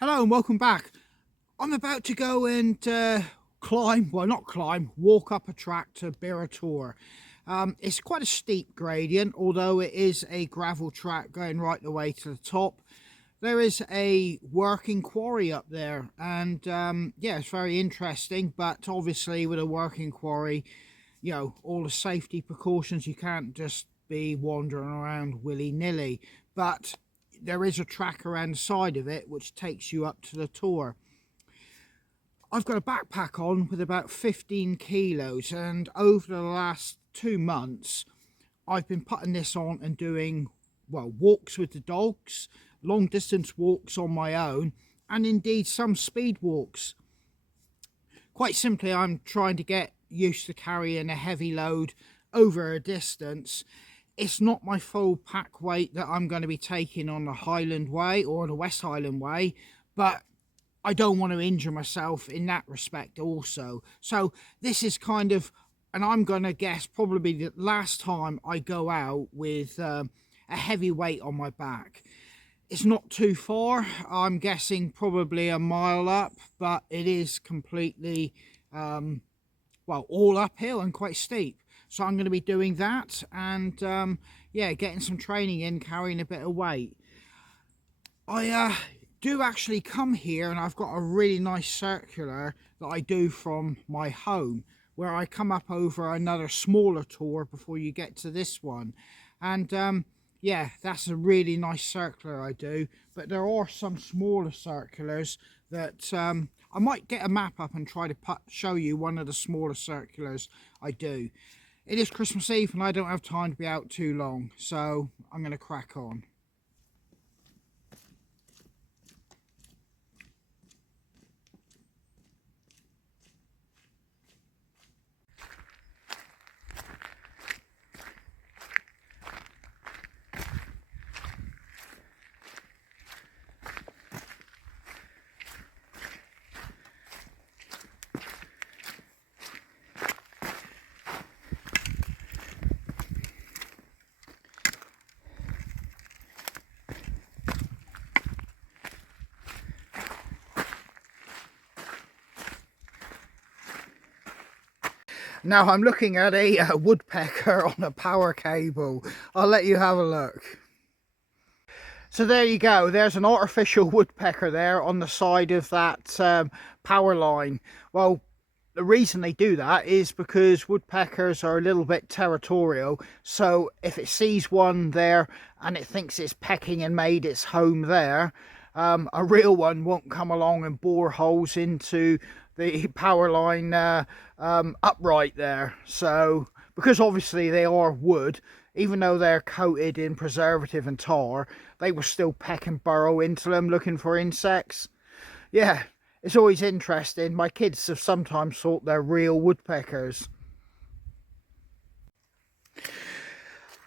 Hello and welcome back. I'm about to go and walk up a track to Bearah Tor. It's quite a steep gradient, although it is a gravel track going right the way to the top. There is a working quarry up there, and yeah, it's very interesting, but obviously with a working quarry, you know, all the safety precautions, you can't just be wandering around willy-nilly, but there is a track around the side of it which takes you up to the Tor. I've got a backpack on with about 15 kilos, and over the last 2 months I've been putting this on and doing, well, walks with the dogs, long distance walks on my own, and indeed some speed walks. Quite simply, I'm trying to get used to carrying a heavy load over a distance. It's not my full pack weight that I'm going to be taking on the Highland Way or the West Highland Way, but I don't want to injure myself in that respect also. So this is kind of, and I'm going to guess probably the last time I go out with a heavy weight on my back. It's not too far. I'm guessing probably a mile up, but it is completely, well, all uphill and quite steep. So I'm going to be doing that and, yeah, getting some training in, carrying a bit of weight. I do actually come here and I've got a really nice circular that I do from my home, where I come up over another smaller Tor before you get to this one. And yeah, that's a really nice circular I do, but there are some smaller circulars that I might get a map up and try to show you one of the smaller circulars I do. It is Christmas Eve and I don't have time to be out too long, so I'm going to crack on. Now I'm looking at a woodpecker on a power cable. I'll let you have a look. So there you go, there's an artificial woodpecker there on the side of that power line. Well, the reason they do that is because woodpeckers are a little bit territorial, so if it sees one there and it thinks it's pecking and made its home there, a real one won't come along and bore holes into the power line upright there. So because obviously they are wood, even though they're coated in preservative and tar, they will still peck and burrow into them looking for insects. Yeah, it's always interesting. My kids have sometimes thought they're real woodpeckers.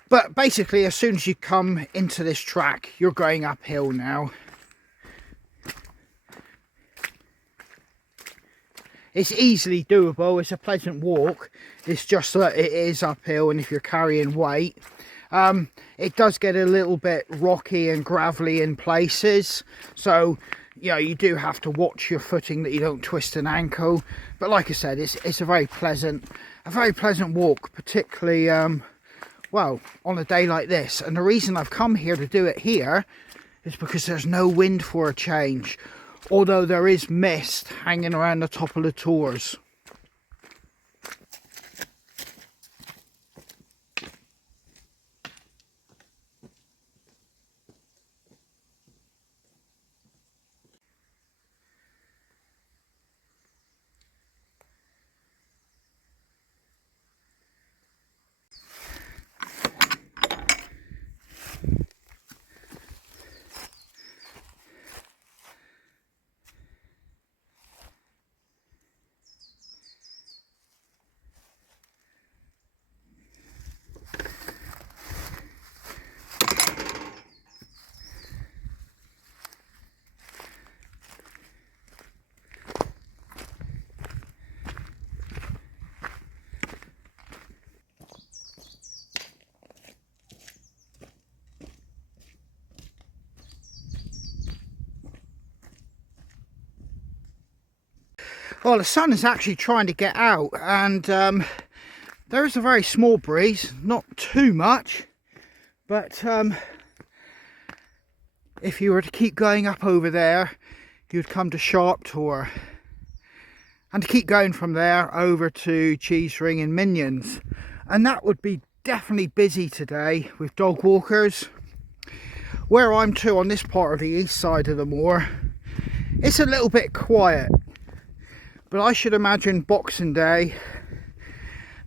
But basically, as soon as you come into this track, you're going uphill now. It's easily doable, it's a pleasant walk. It's just that it is uphill, and if you're carrying weight, it does get a little bit rocky and gravelly in places. So, you know, you do have to watch your footing that you don't twist an ankle. But like I said, it's a very pleasant walk, particularly, well, on a day like this. And the reason I've come here to do it here is because there's no wind for a change. Although there is mist hanging around the top of the Tors. Well, the sun is actually trying to get out, and there is a very small breeze, not too much, but if you were to keep going up over there, you'd come to Bearah Tor, and to keep going from there over to Cheese Ring and Minions, and that would be definitely busy today with dog walkers. Where I'm to on this part of the east side of the moor, it's a little bit quiet, but I should imagine Boxing Day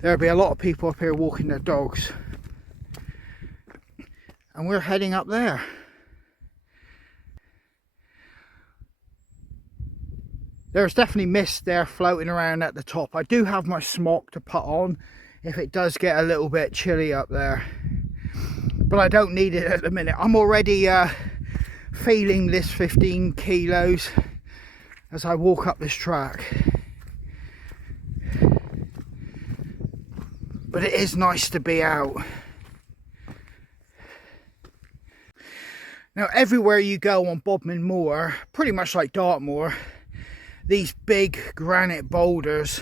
there'll be a lot of people up here walking their dogs, and we're heading up there. There's definitely mist there floating around at the top. I do have my smock to put on if it does get a little bit chilly up there, but I don't need it at the minute. I'm already feeling this 15 kilos as I walk up this track. But it is nice to be out. Now, everywhere you go on Bodmin Moor, pretty much like Dartmoor, these big granite boulders,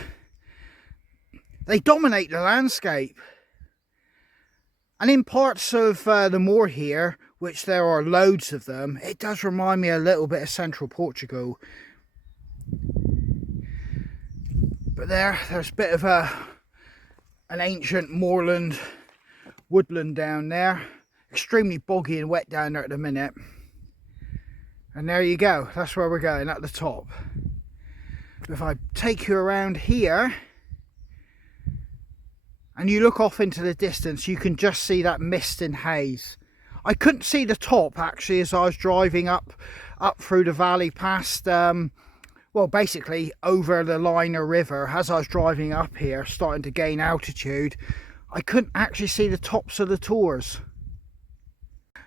they dominate the landscape. And in parts of the moor here, which there are loads of them, it does remind me a little bit of central Portugal. But there's a bit of an ancient moorland woodland down there, extremely boggy and wet down there at the minute, and there you go, that's where we're going, at the top. If I take you around here and you look off into the distance, you can just see that mist and haze. I couldn't see the top actually as I was driving up through the valley past well, basically over the Liner River. As I was driving up here, starting to gain altitude, I couldn't actually see the tops of the tors.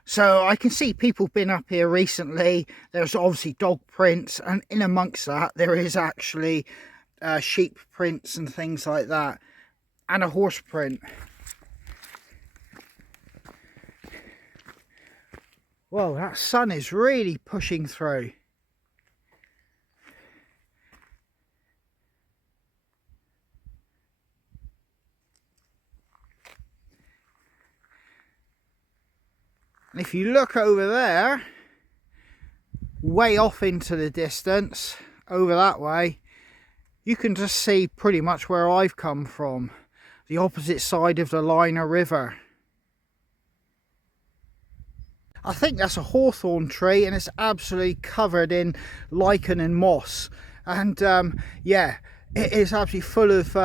So I can see people been up here recently. There's obviously dog prints, and in amongst that there is actually sheep prints and things like that, and a horse print. Whoa, that sun is really pushing through. And if you look over there, way off into the distance, over that way, you can just see pretty much where I've come from, the opposite side of the Liner River. I think that's a hawthorn tree, and it's absolutely covered in lichen and moss. And yeah, it is absolutely full of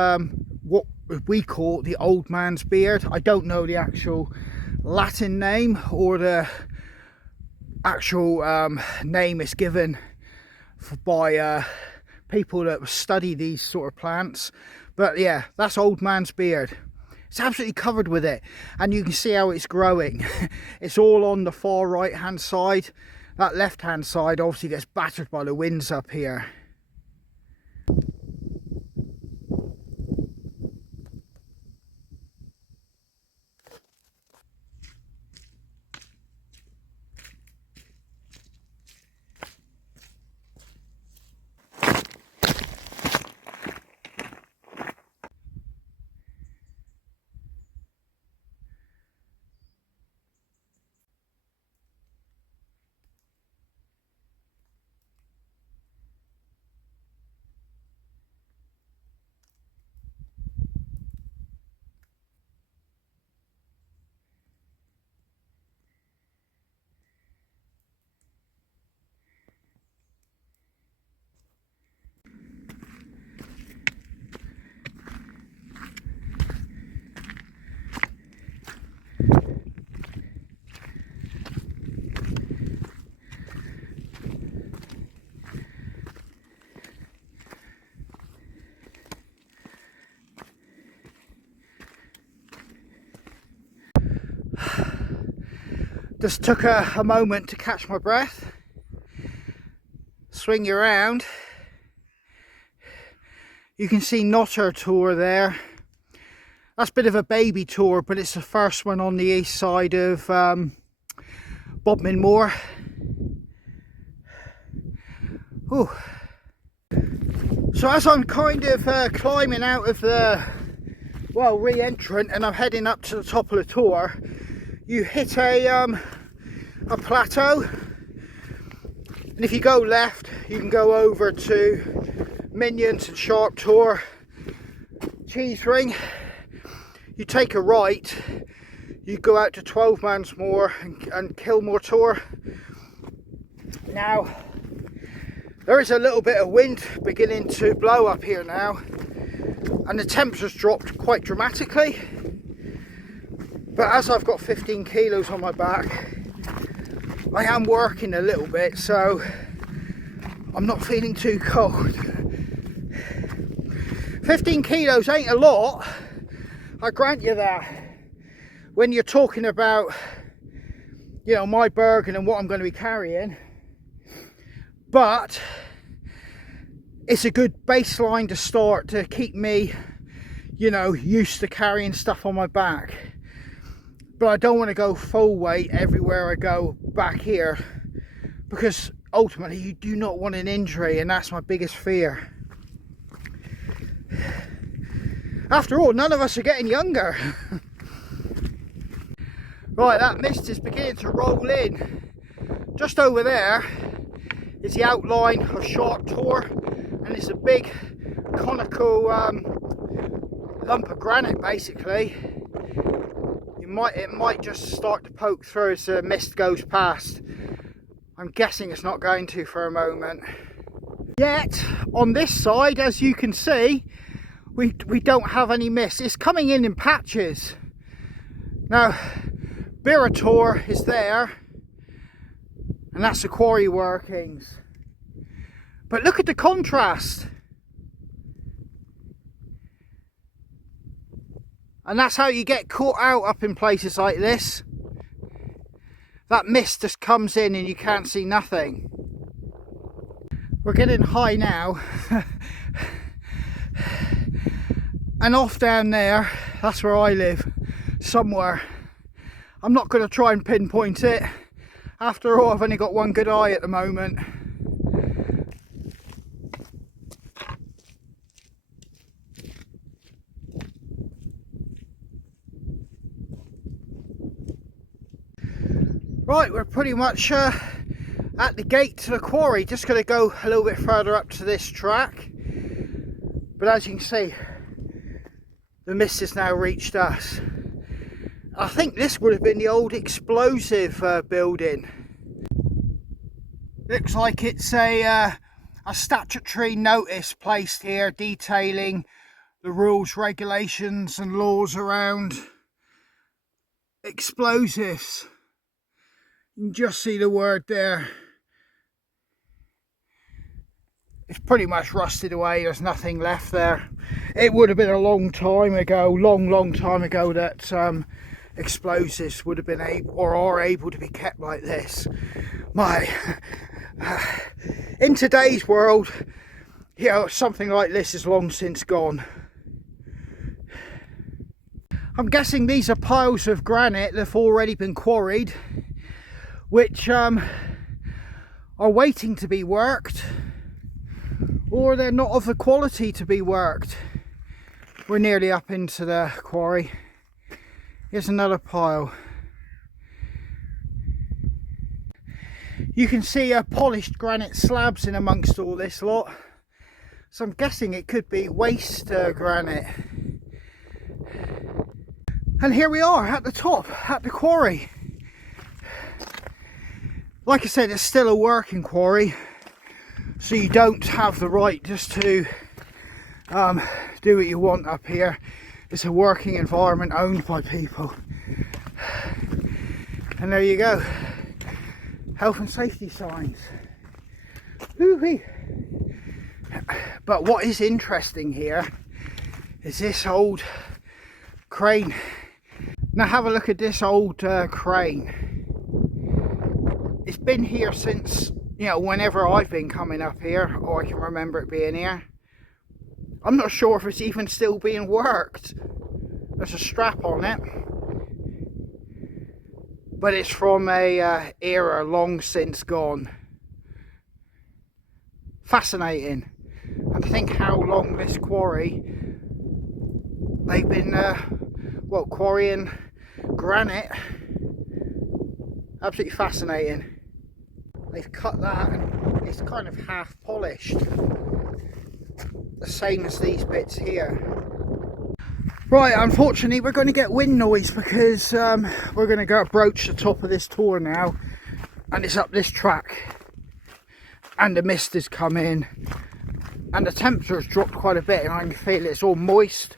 what we call the old man's beard. I don't know the actual Latin name or the actual name it's given by people that study these sort of plants, but yeah, that's old man's beard. It's absolutely covered with it, and you can see how it's growing. It's all on the far right hand side. That left hand side obviously gets battered by the winds up here. Just took a moment to catch my breath, swing you around. You can see Bearah Tor there. That's a bit of a baby tour, but it's the first one on the east side of Bodmin Moor. So as I'm kind of climbing out of the, well, re-entrant, and I'm heading up to the top of the Tor, you hit a plateau, and if you go left you can go over to Minions and Sharp Tor, Cheese Ring. You take a right, you go out to 12 Moor and Kilmore Tor. Now there is a little bit of wind beginning to blow up here now, and the temperature's dropped quite dramatically, but as I've got 15 kilos on my back, I am working a little bit, so I'm not feeling too cold. 15 kilos ain't a lot, I grant you that. When you're talking about, you know, my burden and what I'm going to be carrying, but it's a good baseline to start to keep me, you know, used to carrying stuff on my back. But I don't want to go full weight everywhere I go back here, because ultimately you do not want an injury, and that's my biggest fear. After all, none of us are getting younger. Right, that mist is beginning to roll in. Just over there is the outline of Sharp Tor, and it's a big conical lump of granite basically. It might just start to poke through as the mist goes past. I'm guessing it's not going to for a moment. Yet on this side, as you can see, we don't have any mist. It's coming in patches. Now Bearah Tor is there, and that's the quarry workings. But look at the contrast. And that's how you get caught out up in places like this. That mist just comes in and you can't see nothing. We're getting high now. And off down there, that's where I live, somewhere. I'm not going to try and pinpoint it. After all, I've only got one good eye at the moment. Right, we're pretty much at the gate to the quarry. Just going to go a little bit further up to this track. But as you can see, the mist has now reached us. I think this would have been the old explosive building. Looks like it's a statutory notice placed here detailing the rules, regulations and laws around explosives. You can just see the word there. It's pretty much rusted away, there's nothing left there. It would have been a long time ago, long time ago, that explosives would have been able, or are able, to be kept like this. In today's world, you know, something like this is long since gone. I'm guessing these are piles of granite that have already been quarried, which are waiting to be worked, or they're not of the quality to be worked. We're nearly up into the quarry. Here's another pile. You can see polished granite slabs in amongst all this lot, so I'm guessing it could be waste granite. And here we are at the top, at the quarry. Like I said, it's still a working quarry, so you don't have the right just to do what you want up here. It's a working environment owned by people. And there you go. Health and safety signs. Woo-wee. But what is interesting here is this old crane. Now have a look at this old crane. It's been here since, you know, whenever I've been coming up here, or I can remember it being here. I'm not sure if it's even still being worked. There's a strap on it, but it's from a era long since gone. Fascinating. And think how long this quarry, they've been well, quarrying granite. Absolutely fascinating. They've cut that and it's kind of half polished, the same as these bits here. Right, unfortunately we're going to get wind noise because we're going to go approach the top of this tor now, and it's up this track, and the mist has come in and the temperature has dropped quite a bit, and I can feel it's all moist.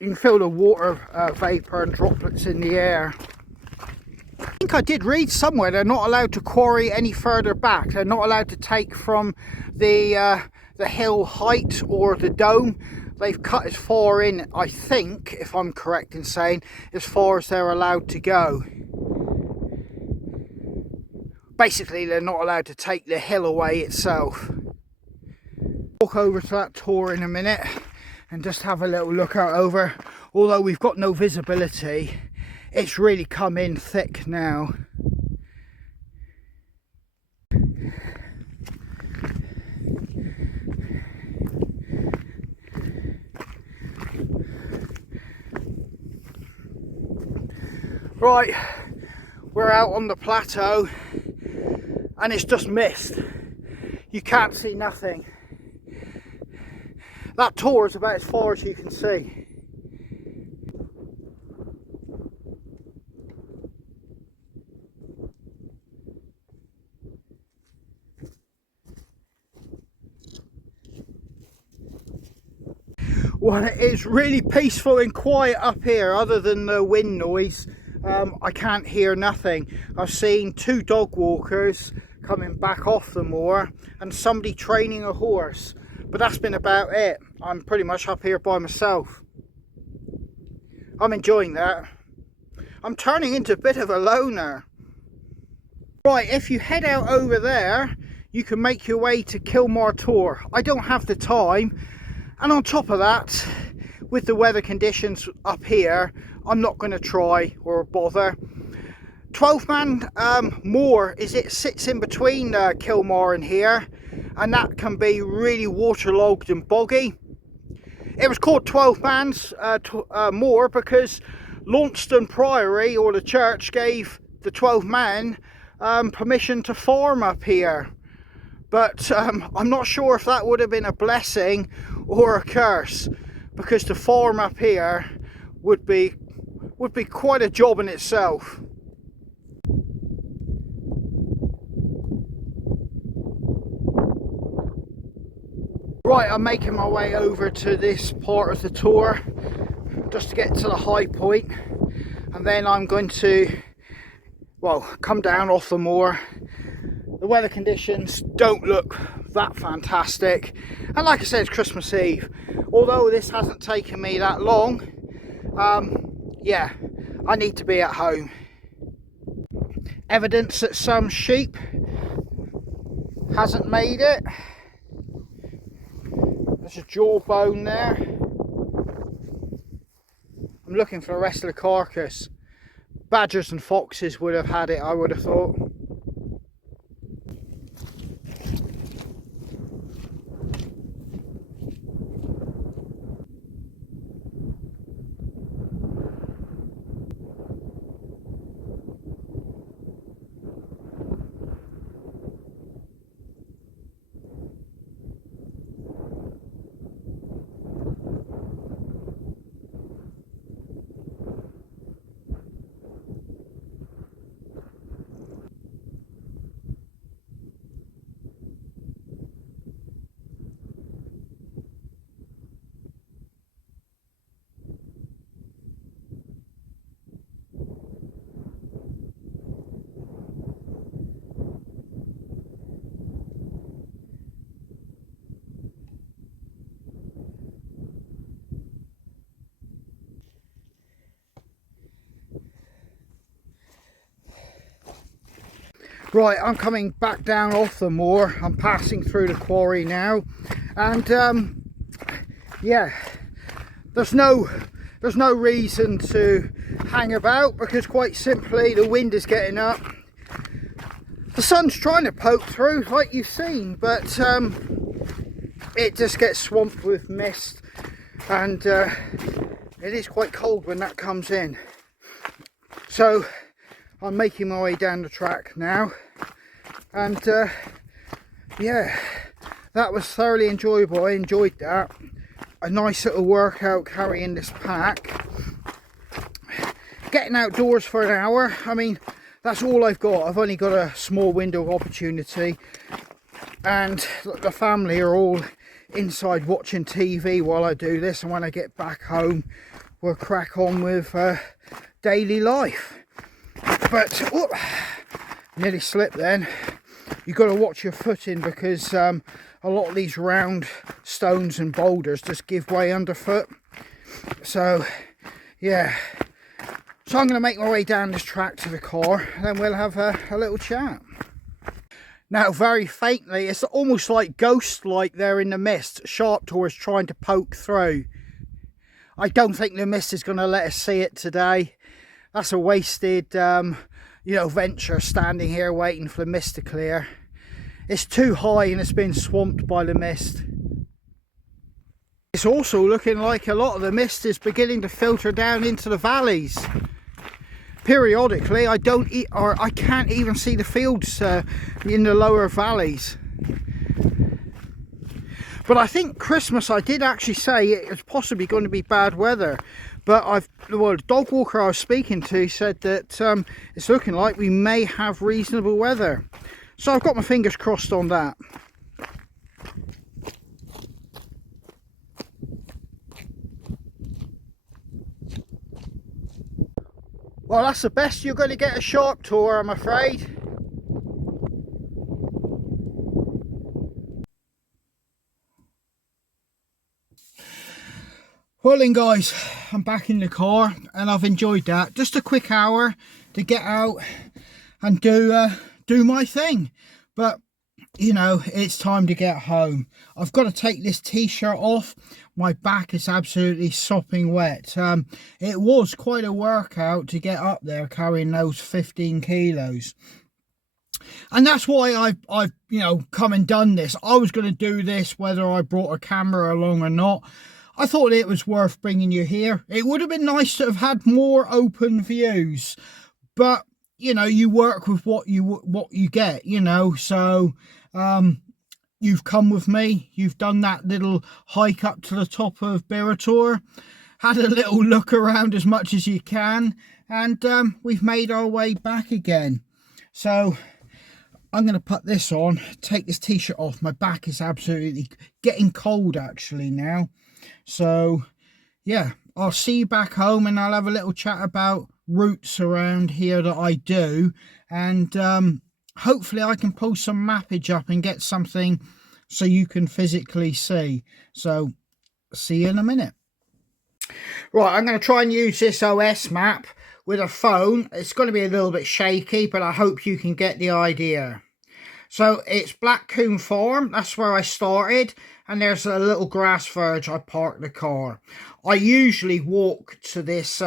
You can feel the water vapour and droplets in the air. I think I did read somewhere they're not allowed to quarry any further back. They're not allowed to take from the hill height or the dome. They've cut as far in, I think, if I'm correct in saying, as far as they're allowed to go. Basically, they're not allowed to take the hill away itself. Walk over to that tor in a minute and just have a little look out over. Although we've got no visibility, it's really come in thick now. Right, we're out on the plateau and it's just mist. You can't see nothing. That tor is about as far as you can see. Well, it is really peaceful and quiet up here, other than the wind noise. I can't hear nothing. I've seen 2 dog walkers coming back off the moor and somebody training a horse, but that's been about it. I'm pretty much up here by myself. I'm enjoying that. I'm turning into a bit of a loner. Right, if you head out over there, you can make your way to Bearah Tor. I don't have the time, and on top of that, with the weather conditions up here, I'm not going to try or bother. 12-man moor sits in between Bearah and here, and that can be really waterlogged and boggy. It was called 12-man's moor because Launceston Priory, or the church, gave the 12 men permission to farm up here. But I'm not sure if that would have been a blessing or a curse, because to farm up here would be quite a job in itself. Right, I'm making my way over to this part of the tor just to get to the high point, and then I'm going to, well, come down off the moor. The weather conditions don't look that fantastic, and like I said, it's Christmas Eve. Although this hasn't taken me that long, yeah, I need to be at home. Evidence that some sheep hasn't made it. There's a jawbone there. I'm looking for the rest of the carcass. Badgers and foxes would have had it, I would have thought. Right, I'm coming back down off the moor. I'm passing through the quarry now, and yeah, there's no reason to hang about, because quite simply the wind is getting up. The sun's trying to poke through, like you've seen, but it just gets swamped with mist, and it is quite cold when that comes in. So I'm making my way down the track now, and yeah, that was thoroughly enjoyable. I enjoyed that. A nice little workout carrying this pack. Getting outdoors for an hour, I mean, that's all I've got. I've only got a small window of opportunity, and look, the family are all inside watching TV while I do this, and when I get back home we'll crack on with daily life. But whoop, nearly slipped then. You've got to watch your footing, because a lot of these round stones and boulders just give way underfoot. So yeah, so I'm going to make my way down this track to the car, and then we'll have a little chat. Now, very faintly, it's almost like ghost-like there in the mist. Sharp Tor is trying to poke through. I don't think the mist is going to let us see it today. That's a wasted, venture, standing here waiting for the mist to clear. It's too high and it's been swamped by the mist. It's also looking like a lot of the mist is beginning to filter down into the valleys. Periodically, I can't even see the fields in the lower valleys. But I think Christmas, I did actually say it's possibly going to be bad weather. But the dog walker I was speaking to said that it's looking like we may have reasonable weather. So I've got my fingers crossed on that. Well, that's the best you're going to get a Sharp Tor, I'm afraid. Well then guys, I'm back in the car and I've enjoyed that. Just a quick hour to get out and do my thing. But you know, it's time to get home. I've got to take this t-shirt off. My back is absolutely sopping wet. It was quite a workout to get up there carrying those 15 kilos. And that's why I've come and done this. I was going to do this whether I brought a camera along or not. I thought it was worth bringing you here. It would have been nice to have had more open views, but you know, you work with what you get, you know. So you've come with me, you've done that little hike up to the top of Bearah Tor, had a little look around as much as you can, and we've made our way back again. So I'm going to put this on, take this t-shirt off. My back is absolutely getting cold actually now. So yeah, I'll see you back home and I'll have a little chat about routes around here that I do, and hopefully I can pull some mappage up and get something so you can physically see. So see you in a minute. Right, I'm going to try and use this OS map with a phone. It's going to be a little bit shaky, but I hope you can get the idea. So it's Black Coombe Farm, that's where I started, and there's a little grass verge I parked the car. I usually walk to this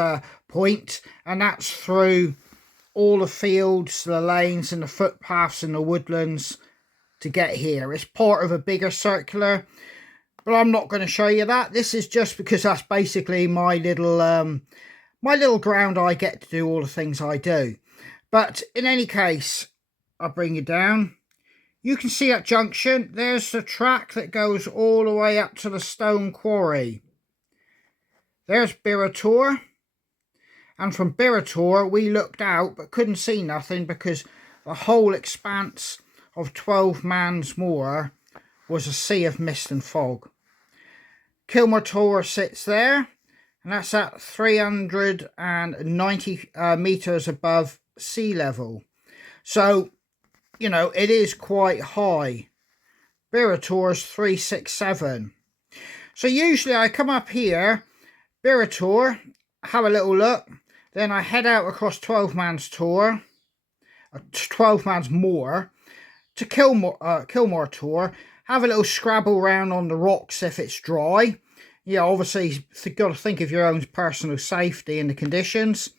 point, and that's through all the fields, the lanes and the footpaths and the woodlands to get here. It's part of a bigger circular, but I'm not going to show you that. This is just because that's basically my little ground. I get to do all the things I do. But in any case, I'll bring you down. You can see at junction, there's the track that goes all the way up to the stone quarry. There's Bearah Tor. And from Bearah Tor, we looked out but couldn't see nothing because the whole expanse of 12 Moor was a sea of mist and fog. Kilmore Tor sits there, and that's at 390 metres above sea level. So, you know, it is quite high. Bearah Tor is 367. So usually I come up here, Bearah Tor, have a little look, then I head out across 12 Moor to Kilmore Tor, have a little scrabble round on the rocks if it's dry. Yeah, obviously you've got to think of your own personal safety and the conditions.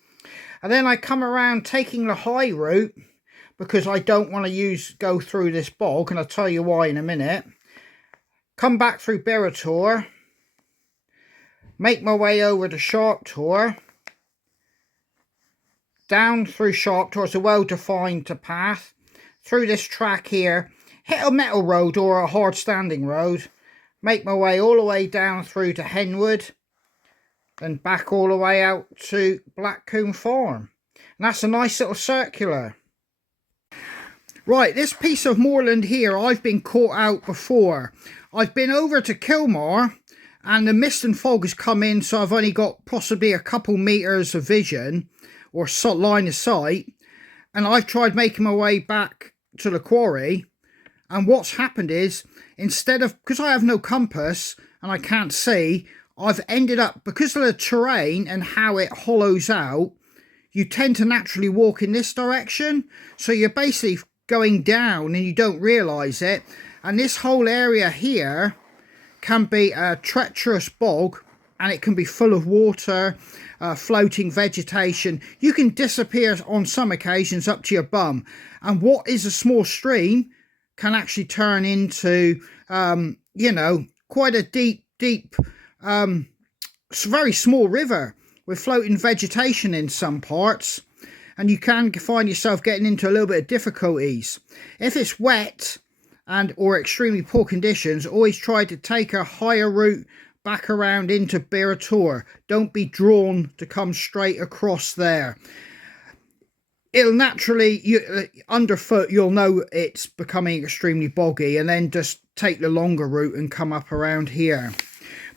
And then I come around taking the high route because I don't want to go through this bog, and I'll tell you why in a minute. come back through Bearah Tor, make my way over to Sharp Tor, down through Sharp Tor. It's a well-defined path, through this track here, hit a metal road or a hard standing road, make my way all the way down through to Henwood, and back all the way out to Blackcomb Farm. And that's a nice little circular. Right, this piece of moorland here, I've been caught out before. I've been over to Kilmore and the mist and fog has come in, so I've only got possibly a couple meters of vision or line of sight. And I've tried making my way back to the quarry. And what's happened is, instead of, because I have no compass and I can't see, I've ended up, because of the terrain and how it hollows out, you tend to naturally walk in this direction. So you're basically going down and you don't realise it. And this whole area here can be a treacherous bog, and it can be full of water, floating vegetation. You can disappear on some occasions up to your bum. And what is a small stream can actually turn into, you know, quite a deep, very small river with floating vegetation in some parts. And you can find yourself getting into a little bit of difficulties. If it's wet and or extremely poor conditions, always try to take a higher route back around into Bearah Tor. Don't be drawn to come straight across there. It'll naturally, underfoot, you'll know it's becoming extremely boggy, and then just take the longer route and come up around here.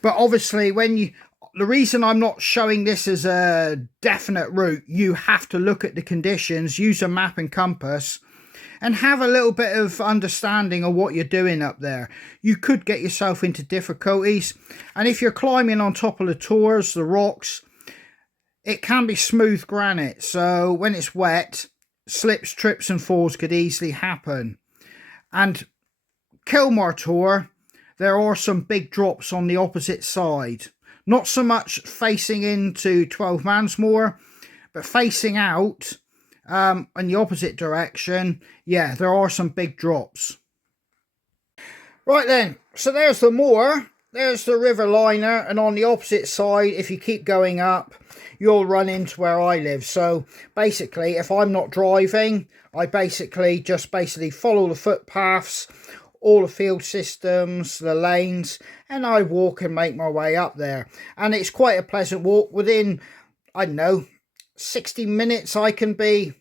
But obviously, the reason I'm not showing this as a definite route, you have to look at the conditions, use a map and compass, and have a little bit of understanding of what you're doing up there. You could get yourself into difficulties. And if you're climbing on top of the tors, the rocks, it can be smooth granite. So when it's wet, slips, trips and falls could easily happen. And Kilmore Tor, there are some big drops on the opposite side. Not so much facing into 12 Moor, but facing out in the opposite direction. Yeah, there are some big drops. Right then, so there's the moor, there's the river liner, and on the opposite side, if you keep going up, you'll run into where I live. So basically, if I'm not driving, I just follow the footpaths, all the field systems, the lanes, and I walk and make my way up there. And it's quite a pleasant walk. Within, I don't know, 60 minutes I can be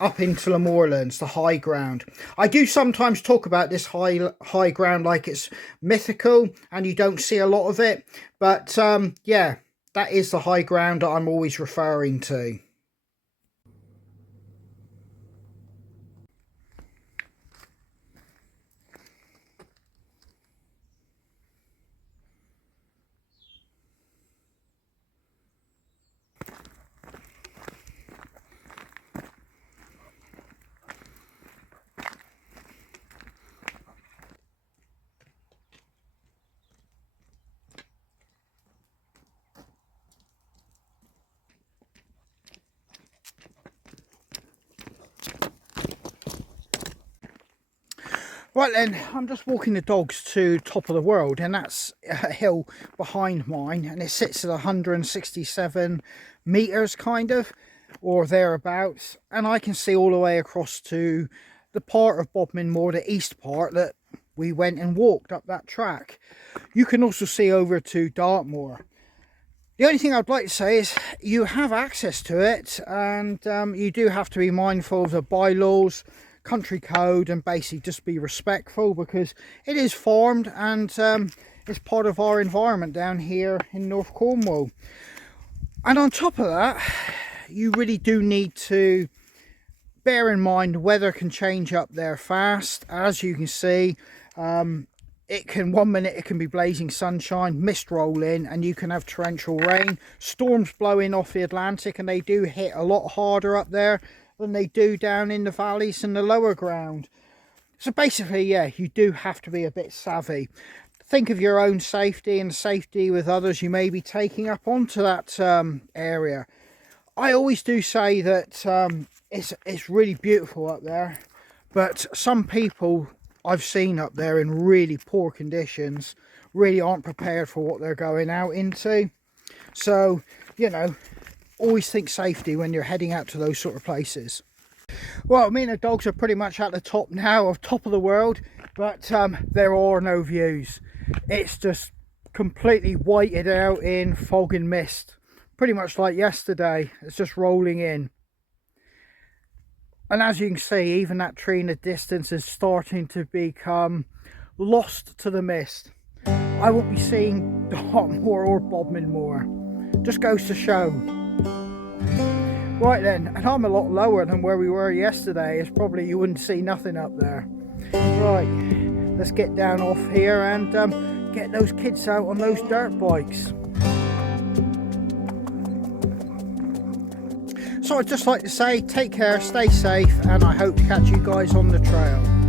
up into the moorlands, the high ground. I do sometimes talk about this high ground like it's mythical and you don't see a lot of it. But yeah, that is the high ground that I'm always referring to. Right then, I'm just walking the dogs to Top of the World, and that's a hill behind mine, and it sits at 167 meters kind of, or thereabouts, and I can see all the way across to the part of Bodmin Moor, the east part that we went and walked up that track. You can also see over to Dartmoor. The only thing I'd like to say is you have access to it, and you do have to be mindful of the bylaws, country code, and basically just be respectful, because it is farmed and it's part of our environment down here in North Cornwall. And on top of that, you really do need to bear in mind weather can change up there fast. As you can see, it can, 1 minute it can be blazing sunshine, mist roll in, and you can have torrential rain, storms blowing off the Atlantic, and they do hit a lot harder up there than they do down in the valleys and the lower ground. So basically, yeah, you do have to be a bit savvy. Think of your own safety and safety with others you may be taking up onto that area. I always do say that it's really beautiful up there, but some people I've seen up there in really poor conditions, really aren't prepared for what they're going out into. So, you know, always think safety when you're heading out to those sort of places. Well, me and the dogs are pretty much at the top now, of top of the world, but there are no views. It's just completely whited out in fog and mist, pretty much like yesterday. It's just rolling in. And as you can see, even that tree in the distance is starting to become lost to the mist. I won't be seeing Bearah Moor or Bodmin Moor. Just goes to show. Right then, and I'm a lot lower than where we were yesterday. It's probably you wouldn't see nothing up there. Right, let's get down off here and get those kids out on those dirt bikes. So I'd just like to say, take care, stay safe, and I hope to catch you guys on the trail.